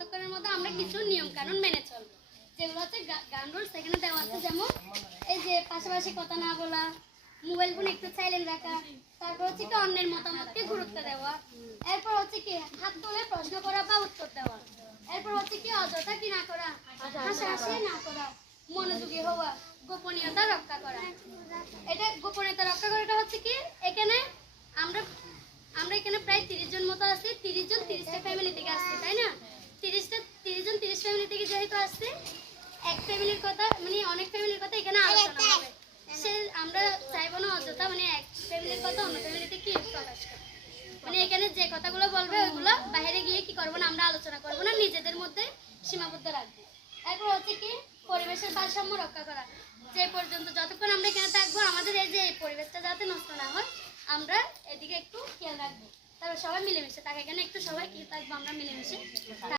ততক্ষণের মধ্যে আমরা কিছু নিয়ম কানুন মেনে চলবো, যেগুলো হচ্ছে গ্রাউন্ড রুলস সেখানে দেওয়া আছে। যেমন এই যে পাশাপাশি কথা না বলা, মোবাইল ফোন একটু সাইলেন্ট রাখা, তারপর হচ্ছে কি অন্যের মতামতকে গুরুত্ব দেওয়া, এরপর হচ্ছে কি হাত তুলে প্রশ্ন করা বা উত্তর দেওয়া, এরপর হচ্ছে কি অযথা কি না করা, হাসাহাসি না করা, মনোযোগী হওয়া, গোপনীয়তা রক্ষা করা। এটা গোপনীয়তা রক্ষা করাটা হচ্ছে কি এখানে আমরা আমরা এখানে প্রায় 30 জন মতো আছি, 30 জন 30টা ফ্যামিলি থেকে আসছে, তাই না? 30 জন 30 ফ্যামিলি থেকে যেহেতু আসছে, এক ফ্যামিলির কথা মানে অনেক ফ্যামিলির কথা এখানে আলোচনা হবে। সে আমরা চাইবো না অযথা মানে এক ফ্যামিলির কথা অন্য ফ্যামিলিতে কি প্রকাশ করবো, মানে এখানে যে কথাগুলো বলবে ওইগুলো বাইরে গিয়ে কি করবো না, আমরা আলোচনা করবো না, নিজেদের মধ্যে সীমাবদ্ধ রাখবো। এরপর হচ্ছে কি পরিবেশের ভারসাম্য রক্ষা করা, যে পর্যন্ত যতক্ষণ আমরা এখানে থাকবো আমাদের এই যে পরিবেশটা যাতে নষ্ট না হয় আমরা এদিকে একটু খেয়াল রাখবো। তারপর সবাই মিলেমিশে থাকে, এখানে একটু সবাই কি থাকবো আমরা মিলেমিশে।